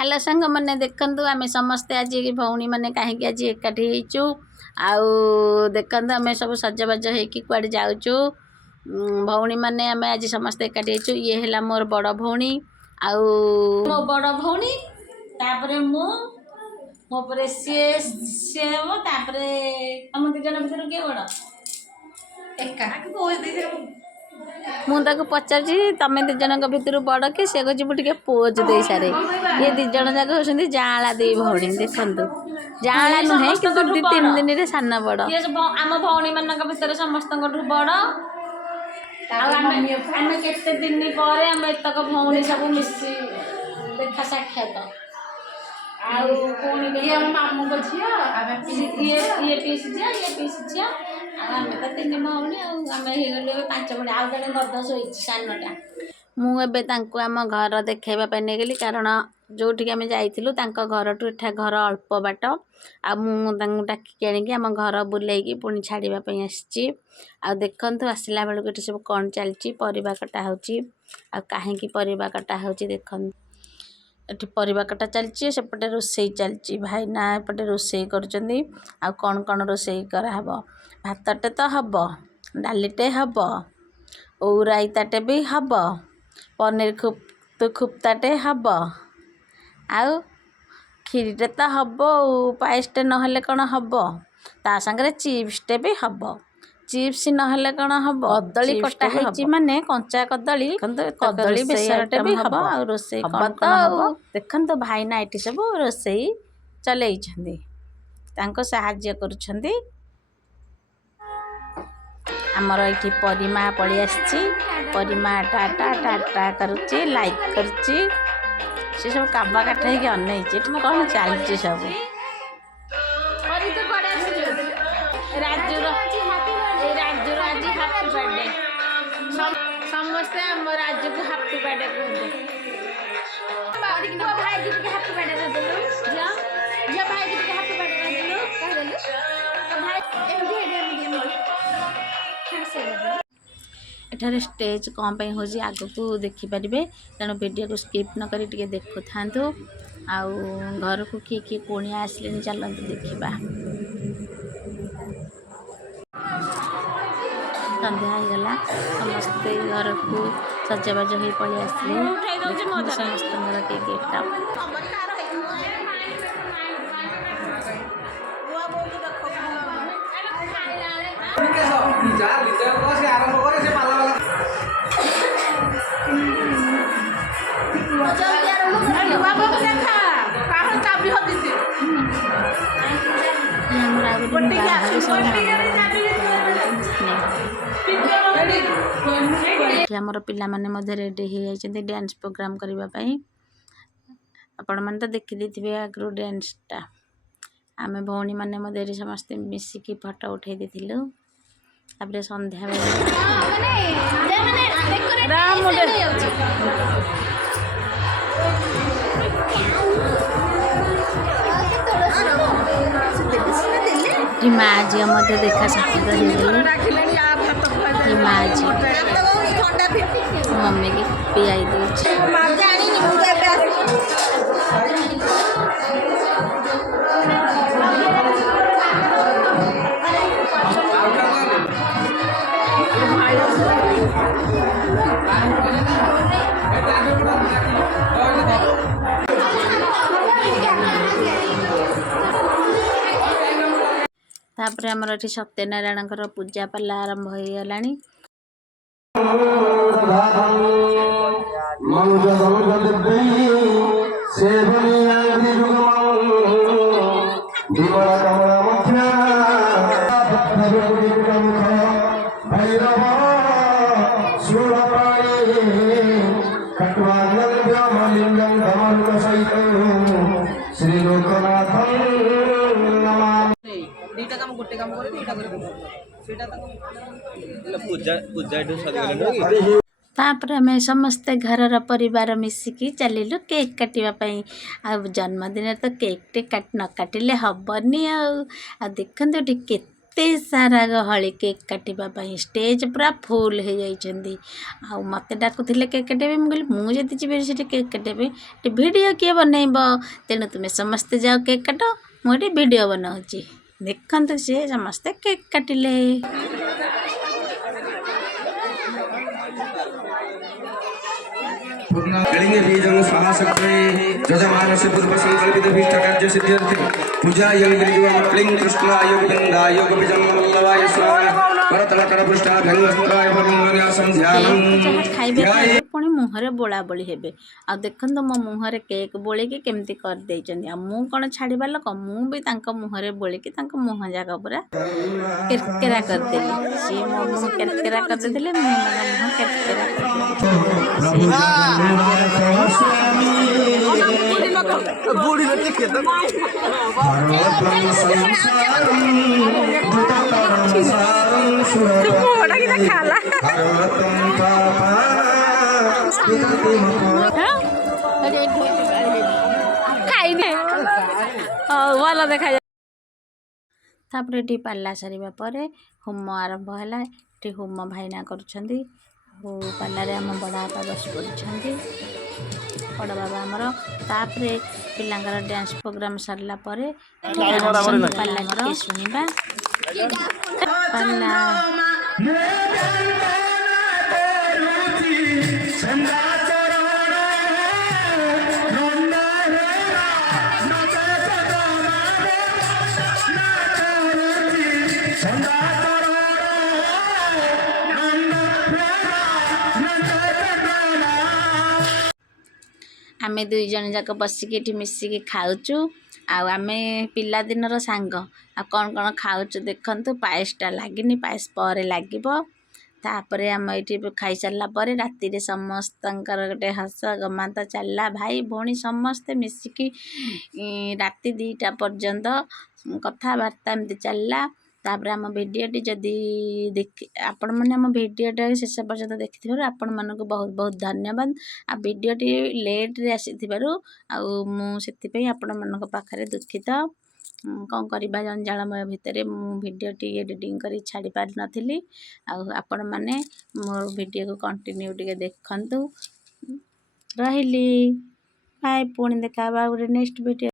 Hello सांग मैंने देखु आम समस्ते आज भौणी मैंने कहीं आज एकाठी होइचु आउ देखु आम सब सजबाज होड़े जाऊँ भौणी मैंने आम आज समस्ते एकाठी होइचु। ये है मोर बड़ भौणी आउ मो बड़ भौणी तापरे मोपर सी सी हम तापरे हम दी जन भर किए बड़ एका मुझे पचार तमें दिज भर बड़ कि सी कह टे पोज दे सारे ये दिज जाक होती जाला दी भौणी देखु जाला नुहे कि दी तीन दिन में सान बड़ आम भौणी मान भर समस्त बड़ आम केते दिन पर आम एतक भौणी सब मिसी देखा साक्षात मामू को झी ये पीस झी आम तो तीन भौणी आम हो 5 भौणी आउ जड़े गद शोई सानटा मुझे आम घर देखा नहीं गली कारण जो आम जाइलु घर ठू एठा घर अल्प बाट डाकिक आणिकी आम घर बुलेकी पुणी छाड़ापी आसी देखु आसला बेलू ये सब कौन चलती परिवा कटा हो कहीं परिवा कटा हो देखु ये परिवा कटा चलती सेपटे रोसई चलती भाईना एपटे रोसई कर कौन कौन रोसई कराहब भातटे तो हम डालीटे हम औराइताटे भी हम पनीर खुप्ताटे हम आउ खीरीटे तो हम पायसटे नहले कौन हम ता सांगे चिप्सटे भी हम चिप्स नहले कौन हम कदली कटा होती माने कंचा कदली कदली बेसरटे भी हम आ रोसई देखु तो भाईना ये सब रोसई चल साहाଯ୍य करुछंदी। आमर ये परिमा पड़ी आसी परिमा टाटा टाटा करुच्ची लाइक करुच्ची सी सब काबा काटा हो अनईची कौन चलती सब राजूर आज हापी बर्थडे समस्ते आम राजू को हापी बर्थडे कहते भाई की हापी बर्थडे झील भाई की हापी बर्थडे एठारे स्टेज कौन पे हो आग को देखिपारे तेणु वीडियो को स्किप न करी टे देखु था आउ घर को किए किए कुणिया आसले चलते देखा संध्या होगला समस्ते घर को सजबाज हो पलि आसले समस्त केकटा आमर पिला माने रेडी हो जाती डांस प्रोग्राम करने आपण मैंने तो देखी देते आगु डांसटा आम भौणी मैंने समस्ते मिसिकी फोटो उठे देलु तापर संध्या माँ झी देखा साक्षात हो माँ झी मम्मी की पियाई तापर आमर ये सत्यनारायण पूजा पाला आरंभ हो गला तापर आम समस्ते घर परिवार मिसिकी चलू केक काटापी जन्मदिन तो केक टे न काटिले हेनी आ देखते एते सारा गहली केक काटिबा स्टेज पूरा फुल हो जाइछन्ती। आ मते डाकुथिले केक काटिबे मु कहली मु जदि जिबे सेठी केक काटिबे वीडियो किए बनैब तेणु तुमे समस्ते जाओ केक काट मु एठी वीडियो बनाउछि। देखंतु से समस्ते केक काटिले। कलिंगे बीजं स्वाहा सक्रे यजमानस्य पूर्व संकल्पित भीष्ट कार्य सिद्ध्यर्थे पूजा यंगिरिवं क्लीं कृष्णाय विदंदाय बीजं वल्लभाय स्वाहा करतलकर पृष्ठा भंगस्त्राय भगवान्यासं ध्यानं खाइबे पुणी मुहरे बोला बोली हेबे। आ देखंतु मो मुहरे केक बोलिकी केमती कर देइचन्ती। आ मु कोन छाड़िबा लोक मु भी तांको मुहरे बोलिकी तांको मुह जाक पूरा केरकेरा कर देली। सी मो मुह केरकेरा कर देले मु मुह केरकेरा कर ଭଲ ଦେଖାଯାଏ। ତାପରେ ଏଠି ପାଲା ସାରିବା ପରେ ହୋମ ଆରମ୍ଭ ହେଲା। ଏଠି ହୋମ ଭାଇନା କରୁଛନ୍ତି। ଆଉ ପାଲାରେ ଆମ ବଡ଼ ବାପା ବସି ପଡ଼ିଛନ୍ତି। ବଡ଼ ବାବା ଆମର ତାପରେ ପିଲାଙ୍କର ଡ୍ୟାନ୍ସ ପ୍ରୋଗ୍ରାମ ସରିଲା ପରେ ପାଲା ଟିକେ ଶୁଣିବା। ପାଲା आमे दुई जन जाक बसिकी एठी मिसिकी खाउचु। आमे पिलादिनर सांग आ कौन कौन खाउचु देखंतु। पायसटा लागिनी पायस पर लागिबो। तापरे आम एठी खाई सारला ପରେ ରାତିରେ ସମସ୍ତଙ୍କର ଗୋଟେ ହସ ଗମାତ ଚାଲିଲା। ଭାଇ ଭଉଣୀ ସମସ୍ତେ ମିଶିକି ରାତି 2ଟା ପର୍ଯ୍ୟନ୍ତ କଥାବାର୍ତ୍ତା ଏମିତି ଚାଲିଲା। तापर आम भिडियोटी जदि आपण मैंने आम भिडियोटा शेष पर्यंत देखि आपण मानक बहुत बहुत धन्यवाद। आ भिडियोटी लेट्रे आसीथिबारु मुझे आपण मानक पाखरे दुखित। कौन करवा जंजालमय भितर भिडियोटी एडिटिंग कर छाड़ी पारि नथिली। आपण माने मोर भिडियो को कंटिन्यू टिके देखंतु। रहिली बाय। पुणी देखा गोटे नेक्स्ट भिडियो।